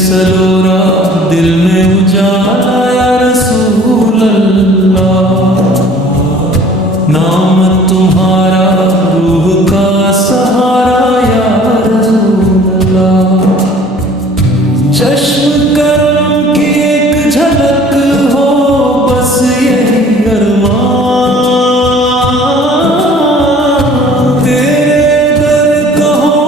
सलोरा दिल में उजाला या रसूल अल्लाह, नाम तुम्हारा रूह का सहारा या रसूल अल्लाह। चश्म करम की एक झलक हो बस यही अरमान, तेरे दर का हो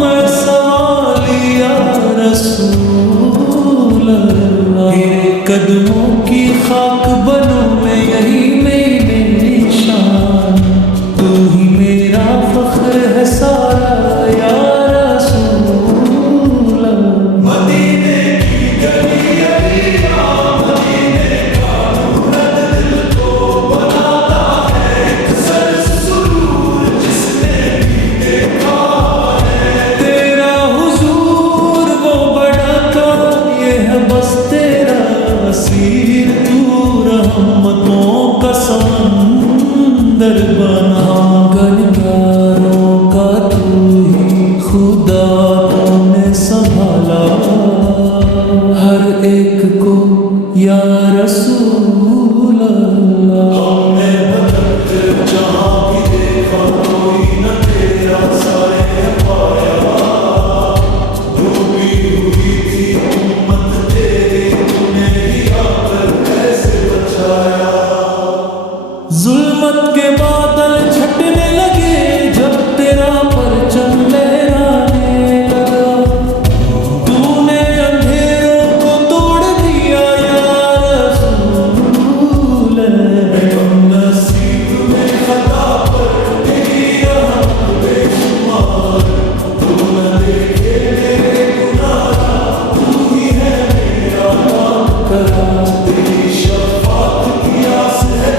मैं सवाली या रसूल अल्लाह। तेरे कदमों की खाक बनूं मैं यही मेरी निशान, तू ही मेरा फख्र है सारा या रसूल अल्लाह। मदीने की गली गलियां, मदीने का नूरत दिल को बनाता है एक सर्द सुरूर जिसने भी देखा है। तेरा हुजूर वो बड़ा था ये है बस तेरा असीर, तू रहमतों का समंदर बना। गनगारों का तू ही खुदा तूने संभाला हर एक को या रसूल अल्लाह। हमने भटक जहाँ भी देखा कोई न तेरा साया पाया, डूबी हुई थी उम्मत तेरी तूने ही आकर कैसे बचाया। जुल्मत के बादल छटने लगे जब तेरा परचम लहराने लगा, तूने अंधेरों को तोड़ दिया या रसूल अल्लाह। नसीब में खता पर तेरी रहमत बेशुमार, तू न देखे मेरे गुनाह, तू ही है मेरा माफ करा। तेरी शफाअत की आस है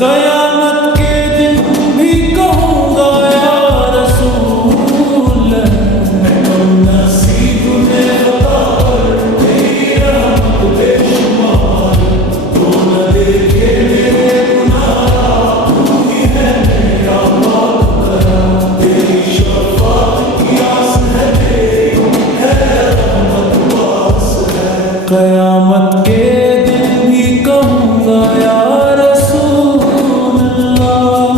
क़यामत के दिन भी कहूँगा या रसूल अल्लाह। नसीब ने खता पर तेरी रहमत बेशुमार, तू न देखे मेरे गुनाह, तू ही है मेरा माफ करा। तेरी शफ़ाअत की आस है तेरी है रहमत वास है। क़यामत के दिन भी कहूँगा या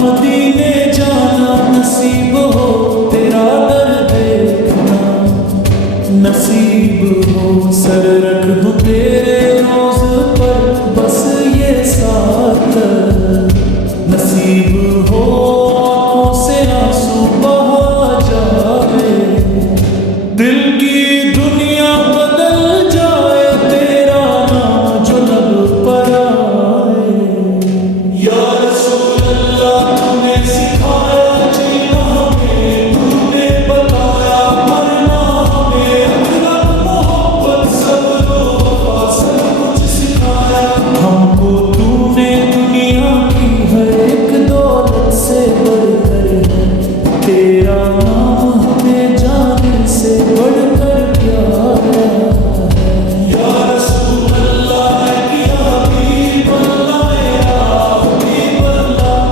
मदीने जाना नसीब हो तेरा दर देखना, नसीब हो सर रख दूं तेरे रोज़ पर बस ये साथ, नसीब हो आँखों से आंसू बहा जाए, दिल की दुनिया बदल जाए तेरा नाम जो लब पर आए। या रसूल अल्लाह तूने सिखाया जीना हमें, तूने बताया मरना हमें, अकरम मोहब्बत सब्र वफा सब कुछ सिखाया हमको। तूने दुनिया की हर एक दौलत से बढ़कर है, तेरा नाम हमें जाने से बढ़कर प्यारा है। या रसूल अल्लाह या हबीब अल्लाह या हबीब अल्लाह,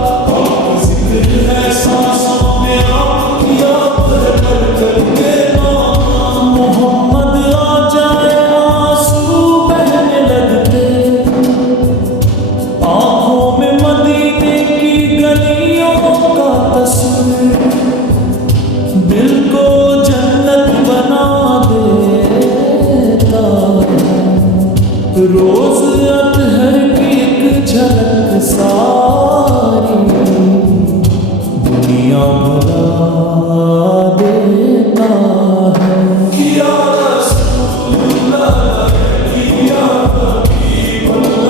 जिक्र है सांसों में आपका बढ़ कर के नाम। मोहम्मद आ जाए आंसू बहने लगते, आँखों में मदीने की गलियों का तस्वीर, दिल को जन्नत बना देता है। रोज अतहर की एक झलक सारी दुनिया भुला देता है। या रसूल अल्लाह या हबीब अल्लाह।